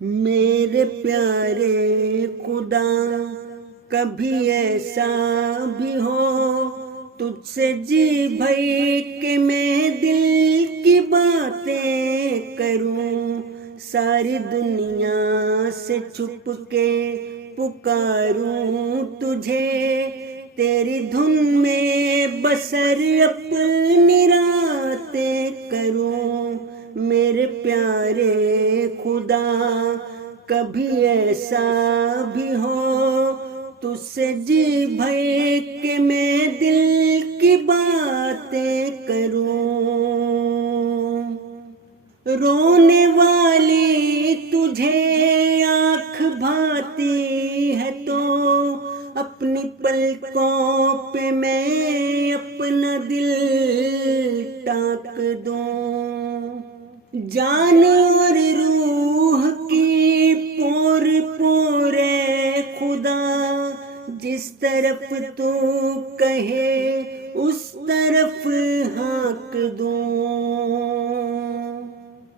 میرے پیارے خدا، کبھی ایسا بھی ہو تجھ سے جی بھائی کہ میں دل کی باتیں کروں، ساری دنیا سے چھپ کے پکاروں تجھے، تیری دھن میں بسر اپنی راتیں کروں۔ میرے پیارے خدا، کبھی ایسا بھی ہو تجھ سے جی بھائی کہ میں دل کی باتیں کروں۔ رونے والی تجھے آنکھ بھاتی ہے تو اپنی پلکوں پہ میں اپنا دل ٹاک دوں، جان اور روح کی پور پور اے خدا، جس طرف تو کہے اس طرف ہانک دوں،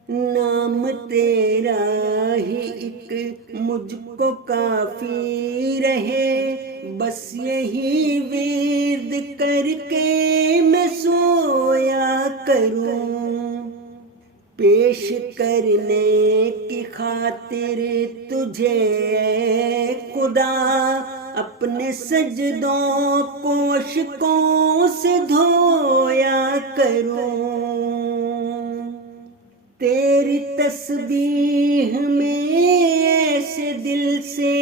نام تیرا ہی ایک مجھ کو کافی رہے، بس یہی ورد کر کے میں سویا کروں، پیش کرنے کی خاطر تجھے اے خدا اپنے سجدوں کو اشکوں سے دھویا کروں، تیری تسبیح میں ایسے دل سے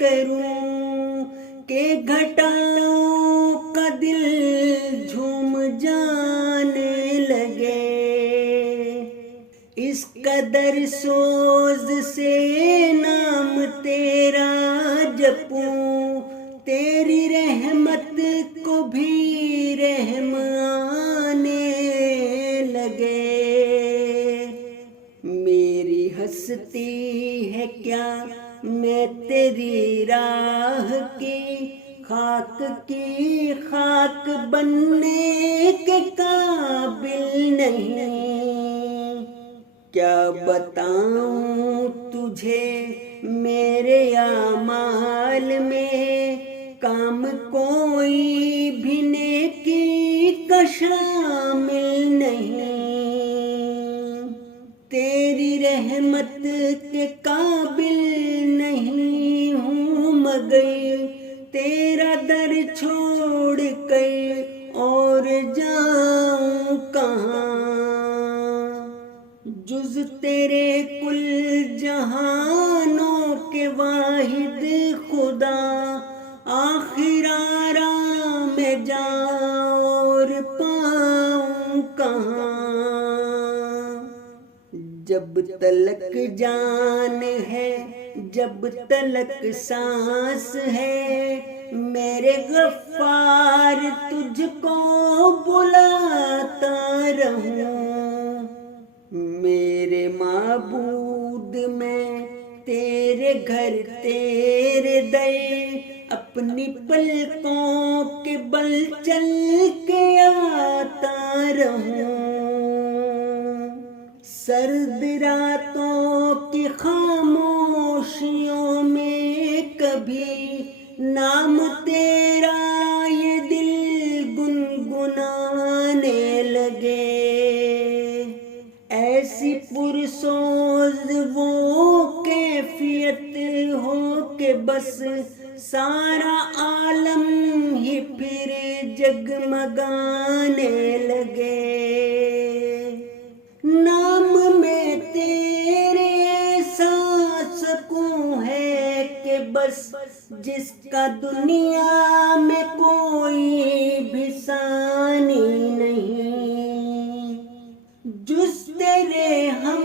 کروں کہ گھٹاؤں کا دل جھوم جانے لگے، اس قدر سوز سے نام تیرا جپوں، تیری رحمت کو بھی رحم آنے لگے، میری ہستی ہے کیا میں تیری راہ کی، خاک کی خاک بننے کے قابل نہیں، کیا بتاؤں تجھے میرے اعمال میں کام کوئی بھی نیکی کا شامل نہیں، تیری رحمت کے قابل نہیں ہوں مگر تیرا در چھوڑ کر اور جاؤں کہاں، جز تیرے کل جہانوں کے واحد خدا، آخر آرام میں جاؤں اور پاؤں کہاں، جب تلک جان ہے جب تلک سانس ہے، میرے غفار تجھ کو بلاتا رہوں، میرے معبود میں تیرے گھر تیرے در اپنی پلکوں کے بل چل کے آتا رہوں، سرد راتوں کی خاموشیوں میں کبھی نام تیرا یہ دل گنگنانے لگے، ایسی پرسوز وہ کیفیت ہو کہ بس سارا عالم ہی پھر جگمگانے لگے، نام میں تیرے ایسا سکون ہے کہ بس جس کا دنیا میں کوئی بھی ثانی نہیں، جس تیرے ہم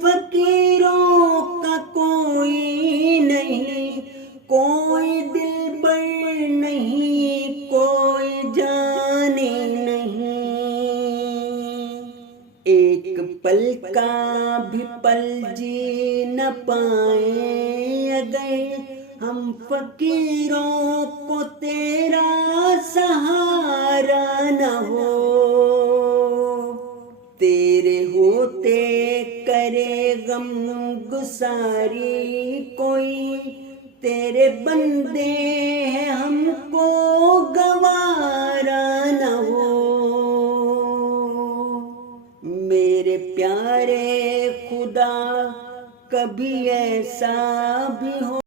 فقیروں کا کوئی نہیں، کوئی دلبر نہیں، کوئی جانی نہیں، ایک پل کا بھی پل جی نہ پائیں اگر ہم فقیروں کو تیرا سہارا نہ ہو، تیرے ہوتے کرے غم گساری کوئی تیرے بندے ہیں ہم کو گوارا نہ ہو، میرے پیارے خدا کبھی ایسا بھی ہو